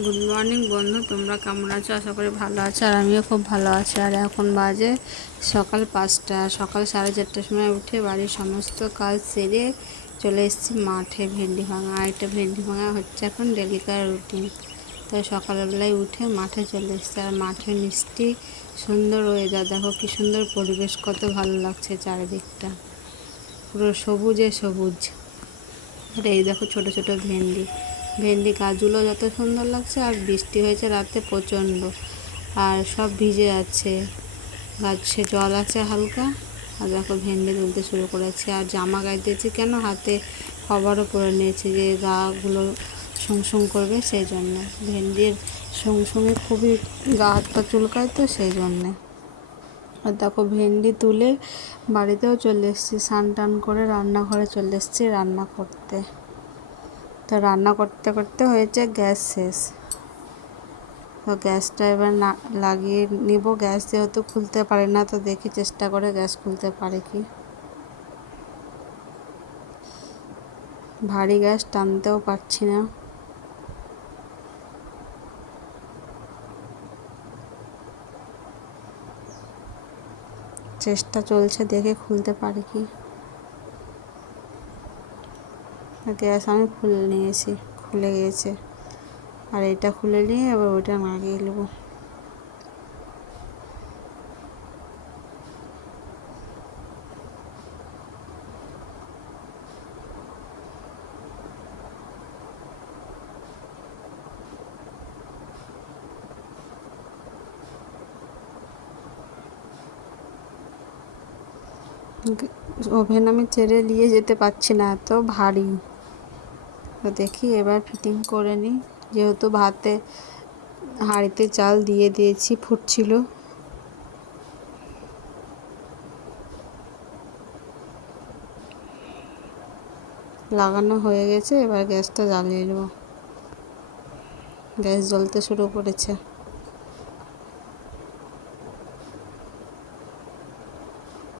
Good morning বন্ধু, তোমরা কেমন আছো? আশা করি ভালো আছো, আর আমিও খুব ভালো আছি। আর এখন বাজে সকাল 5টা। সকাল 4:30টার সময় উঠে বাড়ির সমস্ত কাজ সেরে চলে এসেছি মাঠে ভেন্ডি ভাঙা। আর এটা ভেন্ডি ভাঙা হচ্ছে এখন ডেলিকার রুটিন। তাই সকালবেলায় উঠে মাঠে চলে এসেছি। আর মাঠের মিষ্টি সুন্দর ওয়েদার, দেখো কি সুন্দর পরিবেশ, কত ভালো লাগছে চারিদিকটা, পুরো সবুজে সবুজ। আর এই দেখো ছোট ছোট ভেন্ডি, গাছগুলো যত সুন্দর লাগছে। আর বৃষ্টি হয়েছে রাতে প্রচণ্ড, আর সব ভিজে আছে, গাছে জল আছে হালকা। আর দেখো ভেন্ডি তুলতে শুরু করেছি। আর জামা গায়ে দিয়েছি কেন, হাতে কভারও পরে নিয়েছি যে গাগুলো শুং করবে, সেই জন্য। ভেন্ডির শুংয়ে খুবই গা হাত পা চুলকায়, তো সেই জন্যে। আর দেখো ভেন্ডি তুলে বাড়িতেও চলে এসেছি, স্নান টান করে রান্নাঘরে চলে এসেছি রান্না করতে। তো রান্না করতে করতে হয়েছে গ্যাস শেষ। তো গ্যাসটা এবার না লাগিয়ে নিব। গ্যাস যেহেতু খুলতে পারি না, তো দেখি চেষ্টা করে গ্যাস খুলতে পারে কি। ভারী গ্যাস টানতেও পারছি না। চেষ্টা চলছে, দেখে খুলতে পারি কি। গ্যাস আমি খুলে নিয়েছি, খুলে গিয়েছে। আর এটা খুলে নিয়ে এবার ওইটা লাগিয়ে নেবো। ওভেন আমি ছেড়ে নিয়ে যেতে পারছি না, এত ভারী। তো দেখি এবার ফিটিং করে নিই। যেহেতু ভাতে হাঁড়িতে চাল দিয়ে দিয়েছি, ফুটছিল। লাগানো হয়ে গেছে, এবার গ্যাসটা জ্বালিয়ে নেব। গ্যাস জ্বলতে শুরু করেছে।